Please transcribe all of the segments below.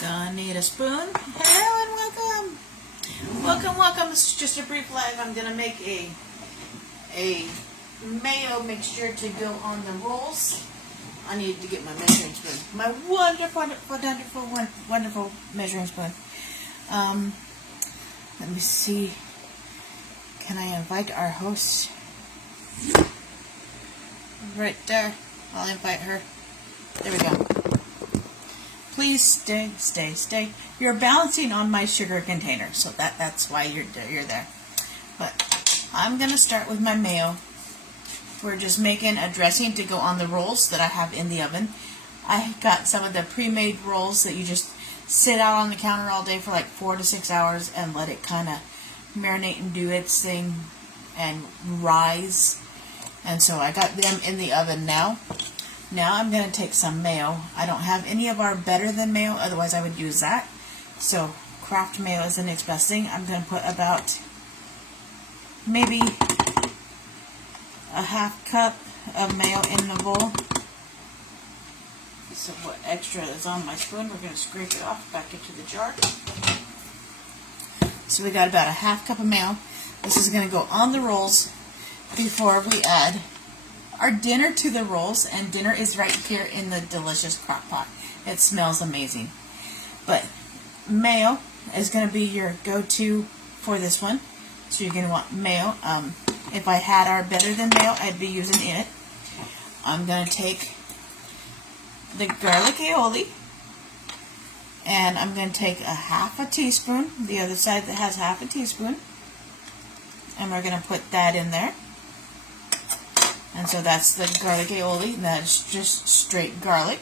Gonna need a spoon. Hello and welcome. Welcome. This is just a brief live. I'm gonna make a mayo mixture to go on the rolls. I need to get my measuring spoon. My wonderful measuring spoon. Let me see. Can I invite our host? Right there. I'll invite her. There we go. Please stay. You're balancing on my sugar container, so that's why you're there. But I'm gonna start with my mayo. We're just making a dressing to go on the rolls that I have in the oven. I got some of the pre-made rolls that you just sit out on the counter all day for like 4 to 6 hours and let it kind of marinate and do its thing and rise. And so I got them in the oven now. Now I'm going to take some mayo. I don't have any of our better than mayo, otherwise I would use that. So Kraft mayo is the next best thing. I'm going to put about maybe a half cup of mayo in the bowl. So what extra is on my spoon, we're going to scrape it off back into the jar. So we got about a half cup of mayo. This is going to go on the rolls before we add our dinner to the rolls, and dinner is right here in the delicious crock pot. It smells amazing. But mayo is going to be your go-to for this one. So you're going to want mayo. If I had our better than mayo, I'd be using it. I'm going to take the garlic aioli, and I'm going to take a half a teaspoon, the other side that has half a teaspoon, and we're going to put that in there. And so that's the garlic aioli. That's just straight garlic.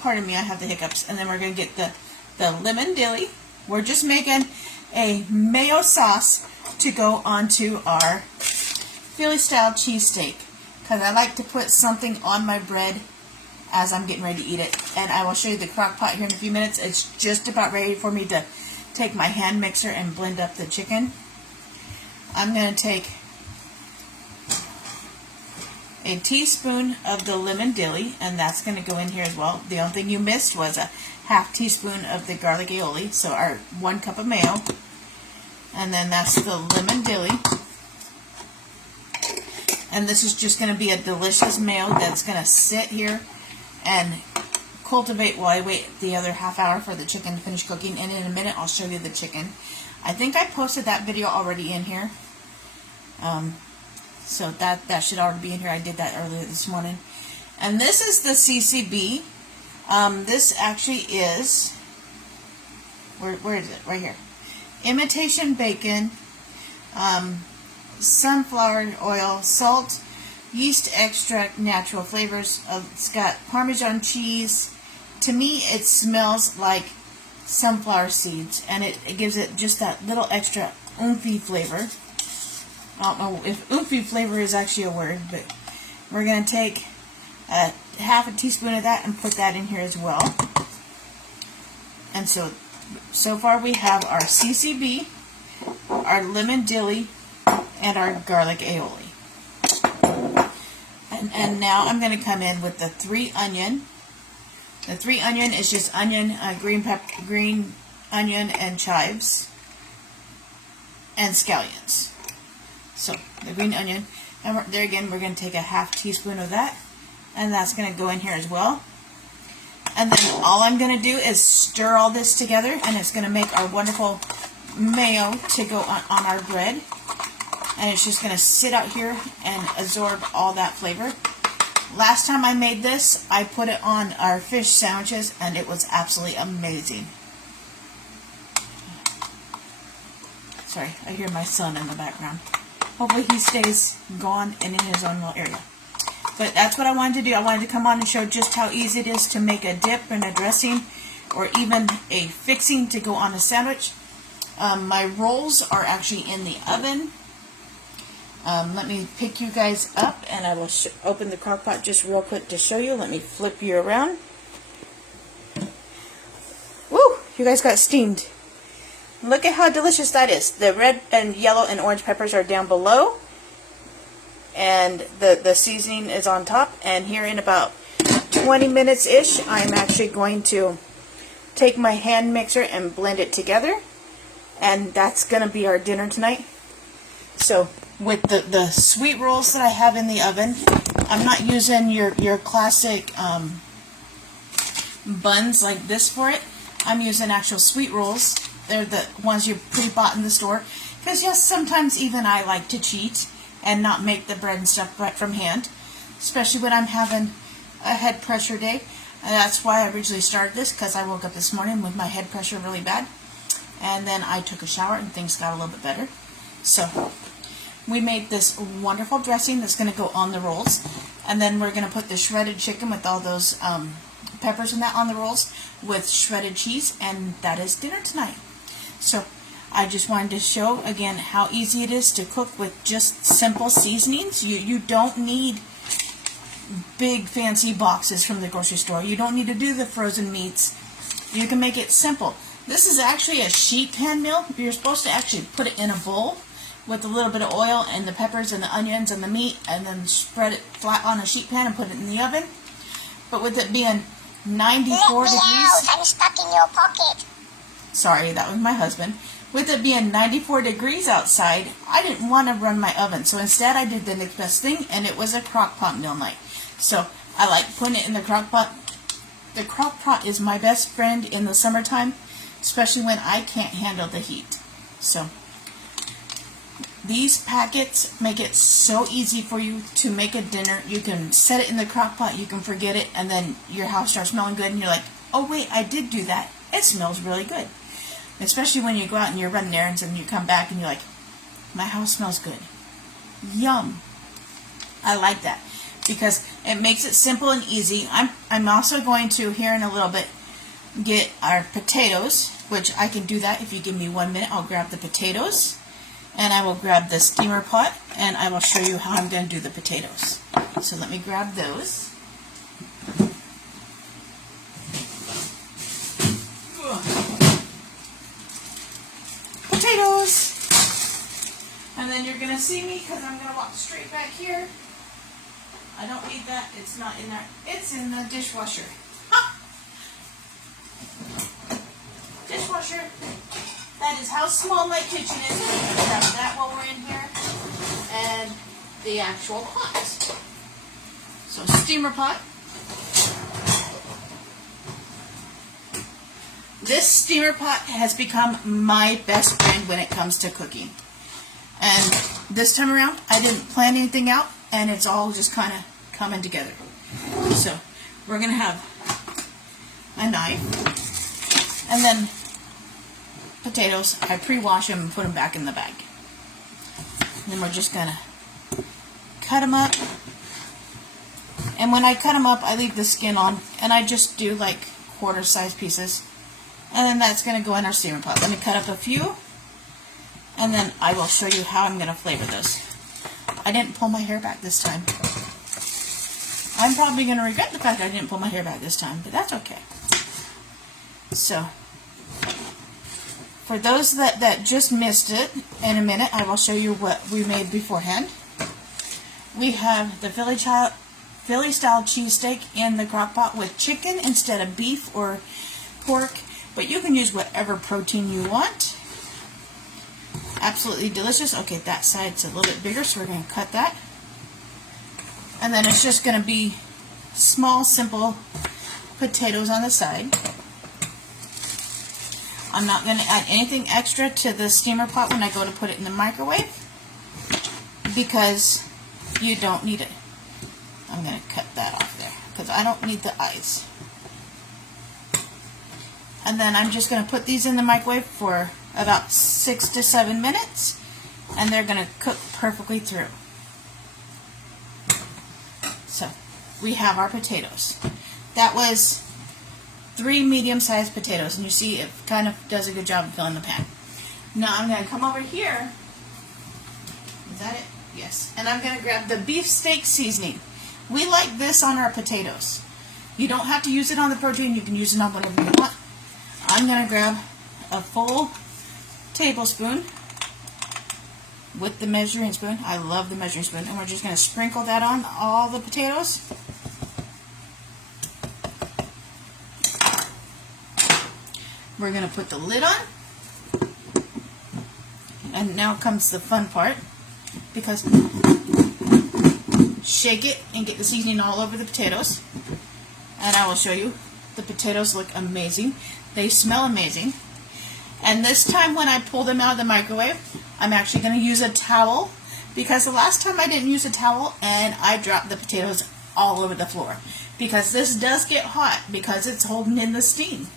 Pardon me, I have the hiccups. And then we're going to get the lemon dilly. We're just making a mayo sauce to go onto our Philly style cheesesteak, because I like to put something on my bread as I'm getting ready to eat it. And I will show you the crock pot here in a few minutes. It's just about ready for me to take my hand mixer and blend up the chicken. I'm going to take a teaspoon of the lemon dilly, and that's going to go in here as well. The only thing you missed was a half teaspoon of the garlic aioli, so our 1 cup of mayo, and then that's the lemon dilly. And this is just going to be a delicious mayo that's going to sit here and cultivate while I wait the other half hour for the chicken to finish cooking, and in a minute I'll show you the chicken. I think I posted that video already in here. So that should already be in here. I did that earlier this morning. And this is the CCB. This actually is, where is it? Right here. Imitation bacon, sunflower oil, salt, yeast extract, natural flavors. It's got Parmesan cheese. To me, it smells like sunflower seeds, and it gives it just that little extra oomphy flavor. I don't know if oomphy flavor is actually a word, but we're going to take half a teaspoon of that and put that in here as well. And so far we have our CCB, our lemon dilly, and our garlic aioli. And now I'm going to come in with the 3 onion. The 3 onion is just onion, green onion, and chives, and scallions. So the green onion, and there again we're going to take a half teaspoon of that, and that's going to go in here as well. And then all I'm going to do is stir all this together, and it's going to make our wonderful mayo to go on our bread. And it's just going to sit out here and absorb all that flavor. Last time I made this, I put it on our fish sandwiches, and it was absolutely amazing. Sorry, I hear my son in the background. Hopefully he stays gone and in his own little area. But that's what I wanted to do. I wanted to come on and show just how easy it is to make a dip and a dressing, or even a fixing to go on a sandwich. My rolls are actually in the oven. Let me pick you guys up, and I will open the crock pot just real quick to show you. Let me flip you around. Woo! You guys got steamed. Look at how delicious that is. The red and yellow and orange peppers are down below, and the seasoning is on top. And here in about 20 minutes-ish, I'm actually going to take my hand mixer and blend it together. And that's going to be our dinner tonight. So with the sweet rolls that I have in the oven, I'm not using your classic buns like this for it. I'm using actual sweet rolls. They're the ones you pre-bought in the store. Because yes, sometimes even I like to cheat and not make the bread and stuff right from hand. Especially when I'm having a head pressure day. And that's why I originally started this, because I woke up this morning with my head pressure really bad. And then I took a shower and things got a little bit better. So we made this wonderful dressing that's going to go on the rolls. And then we're going to put the shredded chicken with all those peppers and that on the rolls with shredded cheese. And that is dinner tonight. So I just wanted to show again how easy it is to cook with just simple seasonings. You don't need big fancy boxes from the grocery store. You don't need to do the frozen meats. You can make it simple. This is actually a sheet pan meal. You're supposed to actually put it in a bowl with a little bit of oil and the peppers and the onions and the meat, and then spread it flat on a sheet pan and put it in the oven. But with it being 94 degrees... I'm stuck in your pocket. Sorry, that was my husband. With it being 94 degrees outside, I didn't want to run my oven. So instead I did the next best thing, and it was a crock pot meal night. So I like putting it in the crock pot. The crock pot is my best friend in the summertime, especially when I can't handle the heat. So these packets make it so easy for you to make a dinner. You can set it in the crock pot, you can forget it, and then your house starts smelling good and you're like, oh wait, I did do that. It smells really good. Especially when you go out and you're running errands and you come back and you're like, my house smells good. Yum. I like that because it makes it simple and easy. I'm also going to, here in a little bit, get our potatoes, which I can do that if you give me 1 minute. I'll grab the potatoes and I will grab the steamer pot and I will show you how I'm going to do the potatoes. So let me grab those. Potatoes! And then you're going to see me because I'm going to walk straight back here. I don't need that. It's not in there. It's in the dishwasher. Ha! Dishwasher. That is how small my kitchen is. We're going to grab that while we're in here. And the actual pot. So steamer pot. This steamer pot has become my best friend when it comes to cooking. And this time around, I didn't plan anything out, and it's all just kind of coming together. So we're going to have a knife, and then potatoes. I pre-wash them and put them back in the bag. And then we're just going to cut them up. And when I cut them up, I leave the skin on, and I just do like quarter-size pieces. And then that's going to go in our steamer pot. Let me cut up a few, and then I will show you how I'm going to flavor those. I didn't pull my hair back this time. I'm probably going to regret the fact that I didn't pull my hair back this time, but that's okay. So, for those that just missed it, in a minute I will show you what we made beforehand. We have the Philly style cheesesteak in the crock pot with chicken instead of beef or pork. But you can use whatever protein you want. Absolutely delicious. Okay, that side's a little bit bigger, so we're going to cut that. And then it's just going to be small, simple potatoes on the side. I'm not going to add anything extra to the steamer pot when I go to put it in the microwave, because you don't need it. I'm going to cut that off there, because I don't need the eyes. And then I'm just going to put these in the microwave for about 6 to 7 minutes, and they're going to cook perfectly through. So, we have our potatoes. That was 3 medium-sized potatoes, and you see it kind of does a good job of filling the pan. Now I'm going to come over here. Is that it? Yes. And I'm going to grab the beef steak seasoning. We like this on our potatoes. You don't have to use it on the protein. You can use it on whatever you want. I'm going to grab a full tablespoon with the measuring spoon. I love the measuring spoon. And we're just going to sprinkle that on all the potatoes. we're going to put the lid on. And now comes the fun part, because shake it and get the seasoning all over the potatoes. And I will show you. The potatoes look amazing. They smell amazing. And this time when I pull them out of the microwave, I'm actually going to use a towel, because the last time I didn't use a towel and I dropped the potatoes all over the floor. Because this does get hot because it's holding in the steam.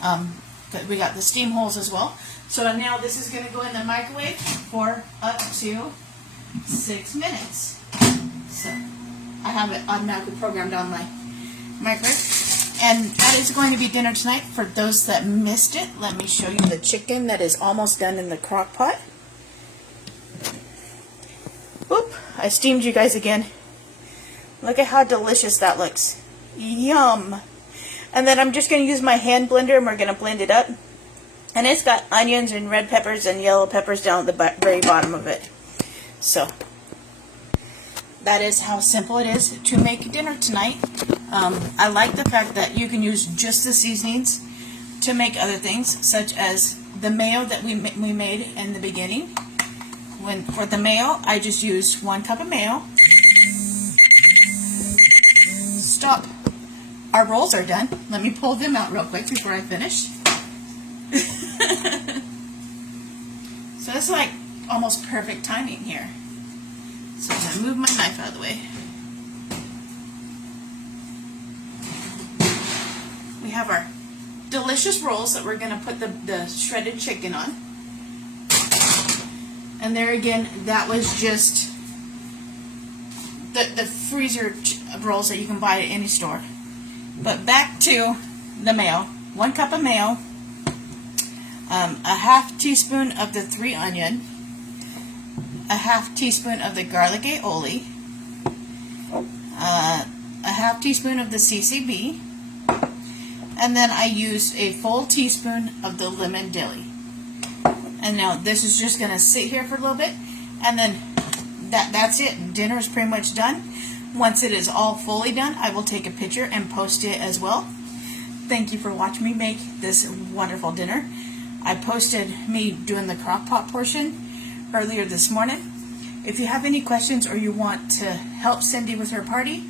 But we got the steam holes as well. So now this is going to go in the microwave for up to 6 minutes. So I have it automatically programmed on my microwave. And that is going to be dinner tonight. For those that missed it, let me show you the chicken that is almost done in the crock pot. Oop, I steamed you guys again. Look at how delicious that looks. Yum. And then I'm just going to use my hand blender and we're going to blend it up. And it's got onions and red peppers and yellow peppers down at the very bottom of it. So that is how simple it is to make dinner tonight. I like the fact that you can use just the seasonings to make other things, such as the mayo that we made in the beginning. For the mayo, I just used 1 cup of mayo. Stop. Our rolls are done. Let me pull them out real quick before I finish. So it's like almost perfect timing here. So I'm going to move my knife out of the way. We have our delicious rolls that we're going to put the shredded chicken on. And there again, that was just the freezer rolls that you can buy at any store. But back to the mayo. 1 cup of mayo, a half teaspoon of the 3 onion, a half teaspoon of the garlic aioli, a half teaspoon of the CCB, and then I use a full teaspoon of the lemon dilly. And now this is just going to sit here for a little bit, and then that's it. Dinner is pretty much done. Once it is all fully done, I will take a picture and post it as well. Thank you for watching me make this wonderful dinner. I posted me doing the crock pot portion earlier this morning. If you have any questions or you want to help Cindy with her party,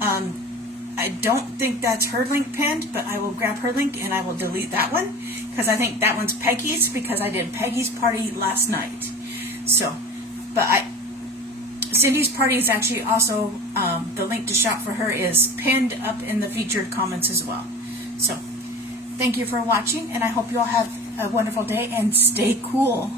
I don't think that's her link pinned, but I will grab her link and I will delete that one, because I think that one's Peggy's, because I did Peggy's party last night. So, but Cindy's party is actually also, the link to shop for her is pinned up in the featured comments as well. So, thank you for watching, and I hope you all have a wonderful day and stay cool.